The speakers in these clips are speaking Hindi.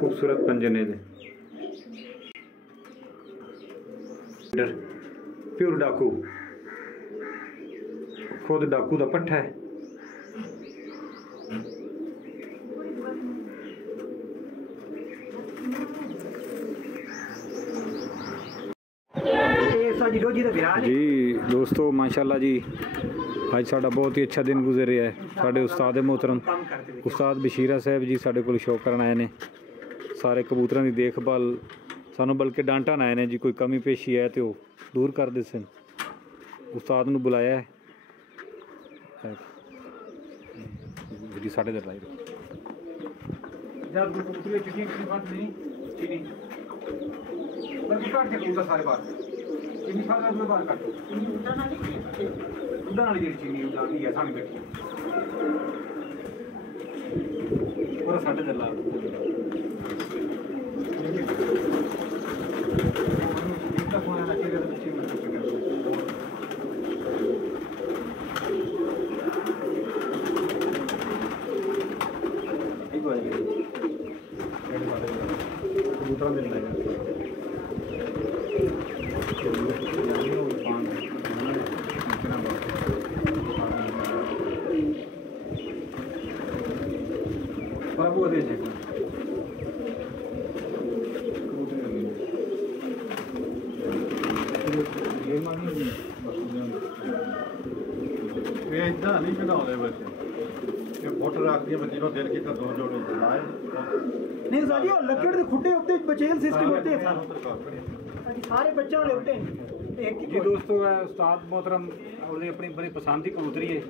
खूबसूरत पंजे ने प्योर डाकू, खुद डाकू का पट्ठा है। जी दोस्तों माशाल्लाह जी, आज साड़ा बहुत ही अच्छा दिन गुजर रहा है। साढ़े उस्ताद मोहतरम उस्ताद बशीरा साहब जी साढ़े को शो करन आए ने। सारे कबूतरों की देखभाल सानू बल्कि डांटन आए ने जी, कोई कमी पेशी है तो दूर कर दे सन। उस्ताद नू बुलाया है जी साढ़े दर लाई सारे बार चीनी खा रहा बाहर काटो उधर वाली जी चीनी उधर नहीं है सामने बैठी पूरा साढ़े दर ला कबूतर मिल रहा है। प्रभु दे इतना नहीं बनाते बच्चे फुट रखती है बच्चे दिल की दो जोड़े लाए नहीं सारी लकड़ के खुट्टे होते बचेल सिस्टम होते हैं सारे बच्चे वाले होते हैं जी। दोस्तों उस्ताद मोहतरम और अपनी बड़ी पसंद की कबूतरी है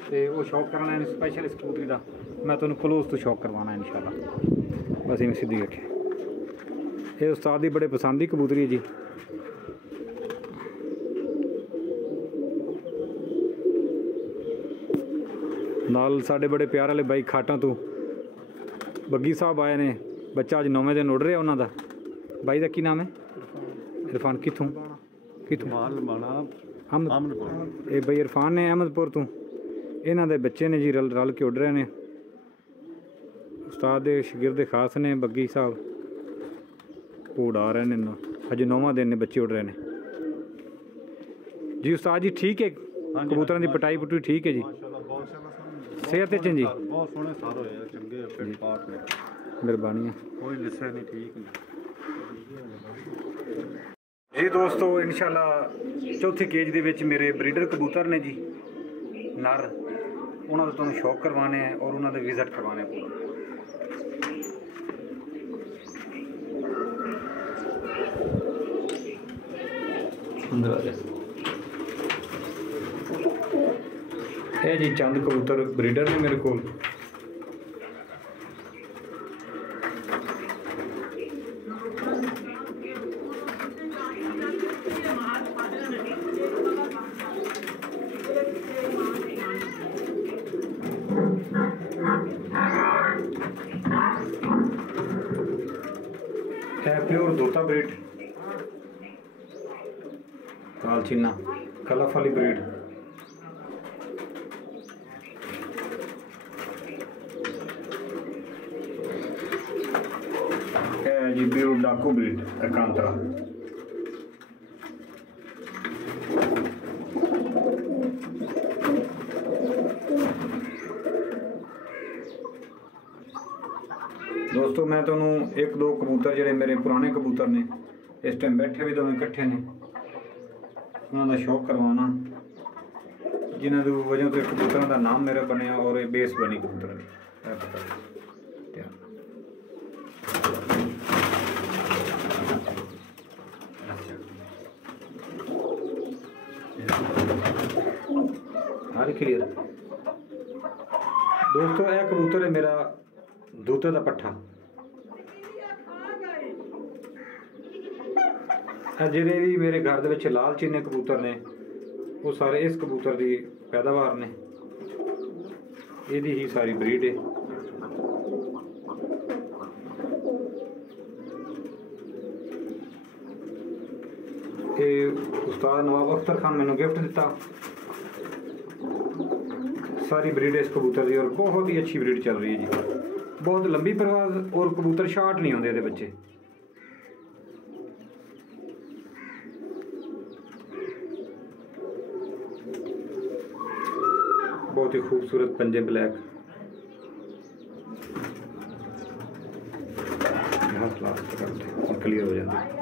तो वो शौक करना है स्पैशल इस कबूतरी का। मैं तुम क्लोज तो शौक करवाना है इंशाल्लाह। बस इवें सीधी रखे ये उस्ताद की बड़े पसंद की कबूतरी है जी। नाल साढ़े बड़े प्यार वाले बाई खाटा तो बग्गी साहब आए ने। बच्चा अज 9वें दिन उड़ रहा उन्होंने बाई का की नाम है इरफान कितों ये बई इरफान ने अहमदपुर तो इन्हों के बच्चे ने जी रल रल के उड़ रहे हैं। उस्ताद के शागिर्द खास ने बग्गी साहब उड़ा रहे हैं। अज 9वां दिन ने बच्चे उड़ रहे हैं जी। उस्ताद जी ठीक है कबूतरों की पटाई पुटाई ठीक है जी। सेहत है जी बहुत सोहने सारे होए चंगे फिट फाट ने मेहरबानी कोई लिसे नहीं ठीक जी। दोस्तों इंशाल्लाह चौथी केज दे विच मेरे ब्रीडर कबूतर ने जी नर, उन्होंने तुम शौक करवाने हैं और उन्होंने विजिट करवाने पूरा। है जी चंद कबूतर ब्रीडर ने मेरे को। है प्योर दोता ब्रीड कालचीना कलफ वाली ब्रीड। है जी प्योर डाकू ब्रीड एकांतरा। दोस्तों मैं तुहानू एक दो कबूतर जिहड़े मेरे पुराने कबूतर ने इस टाइम बैठे भी दोवें इकट्ठे ने उन्होंने शौक करवाना जिन्हों की वजह तो कबूतरों का नाम मेरा बनया और बेस बनी कबूतर हाल क्लियर। दोस्तों यह कबूतर है मेरा दूते का पट्ठा। जिहड़े भी मेरे घर दे विच लाल चीने कबूतर ने वो सारे इस कबूतर की पैदावार ने। यही ही सारी ब्रीड है। ये उस्ताद नवाब अख्तर खान मैंने गिफ्ट दिता। सारी ब्रीड है इस कबूतर की और बहुत ही अच्छी ब्रीड चल रही है जी। बहुत लंबी परवाज और कबूतर शार्ट नहीं होंगे ये बच्चे। बहुत ही खूबसूरत पंजे ब्लैक, क्लियर हो जाता है।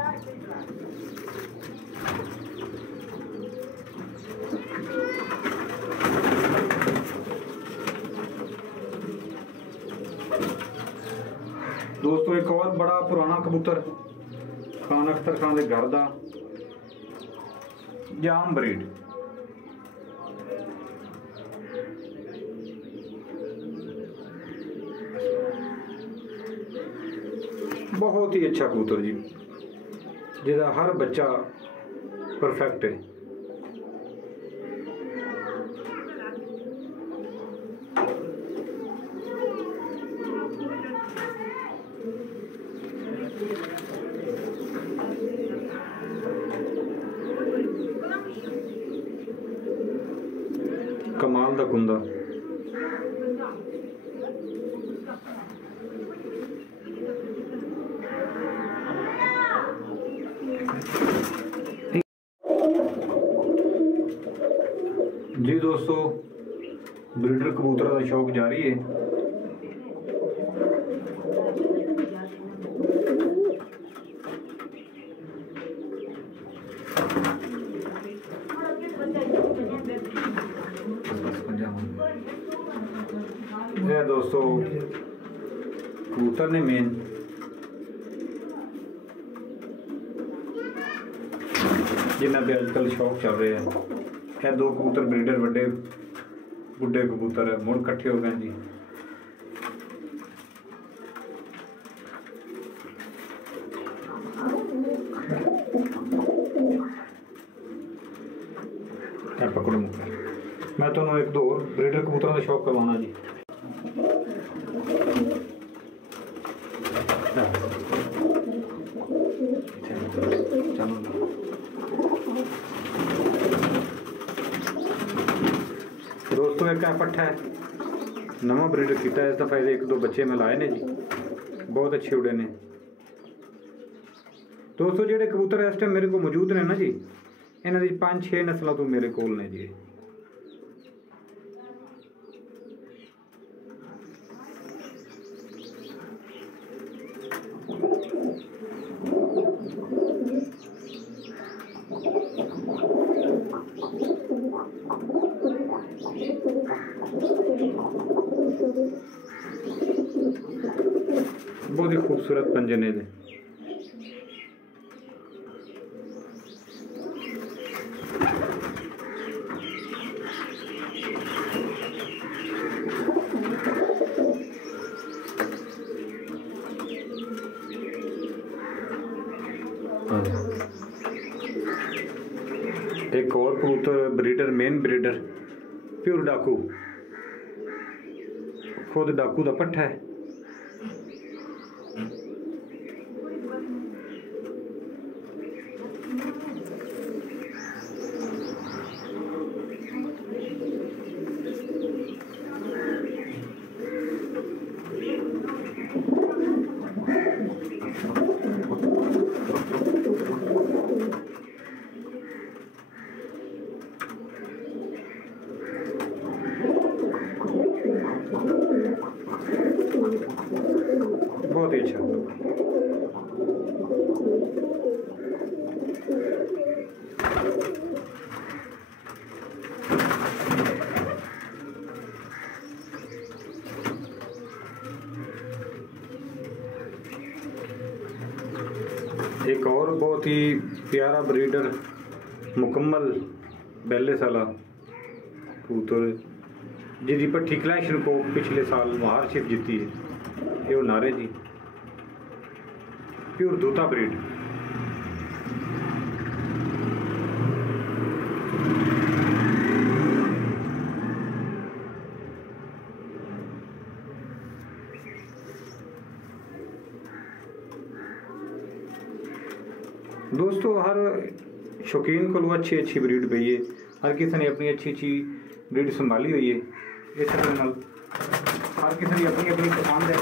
दोस्तों एक और बड़ा पुराना कबूतर खान अख्तर खान के घर का जाम ब्रीड, बहुत ही अच्छा कबूतर जी, जिसका हर बच्चा परफेक्ट है। कमाल दा कुंदा, जी दोस्तों ब्रीडर कबूतर का शौक जारी है। ये दोस्तों कबूतर ने मेन जिन्हें भी आजकल शौक चल रहे हैं, है दो कबूतर ब्रीडर बड़े बुढ़े कबूतर है मुड़ कट्ठे हो गए जी। पकड़ो मुक्का, मैं तुम्हें एक दो ब्रीडर कबूतर का शौक करवाना जी। दोस्तों एक पट्ठा है नवा ब्रीडर किया, इस दफा एक दो बच्चे मैं लाए ने जी, बहुत अच्छे उड़े ने। दोस्तों जेडे कबूतर इस टाइम मेरे को मौजूद ने ना जी, इन्हों की 5-6 नस्लों तो मेरे कोल ने जी। बहुत ही खूबसूरत पंजे ने। एक और कबूतर ब्रीडर मेन ब्रीडर प्योर डाकू, खुद डाकू का पट्ठा है। बहुत ही अच्छा। एक और बहुत ही प्यारा ब्रीडर मुकम्मल बेले साला कबूतर जिसकी पट्ठी कलेक्शन को पिछले साल महारशिप जीती है, ये नारे जी प्योर दूता ब्रीड। दोस्तों हर शौकीन को अच्छी अच्छी ब्रीड पई है, हर किसी ने अपनी अच्छी अच्छी ब्रीड संभाली हुई है। इस तरह हर किसी की अपनी अपनी पसंद है।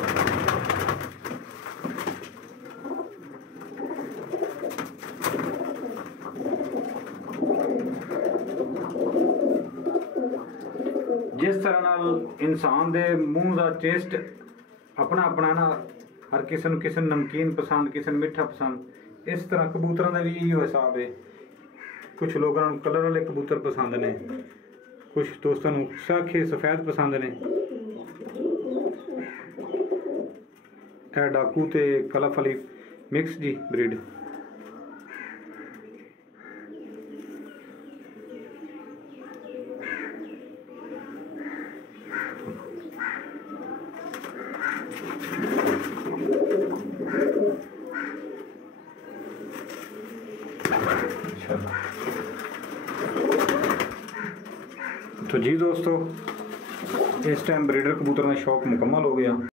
जिस तरह नाल इंसान दे मूँह का टेस्ट अपना अपना ना, हर किसी नूं नमकीन पसंद, किसी नूं मिठा पसंद, इस तरह कबूतरों का भी इहो हिसाब है। कुछ लोगों को कलर वाले कबूतर पसंद ने, कुछ दोस्तों को साखे सफेद पसंद ने। यह डाकू ते कलफ वाली मिक्स जी ब्रीड। तो जी दोस्तों, इस टाइम ब्रीडर कबूतर का शौक मुकम्मल हो गया।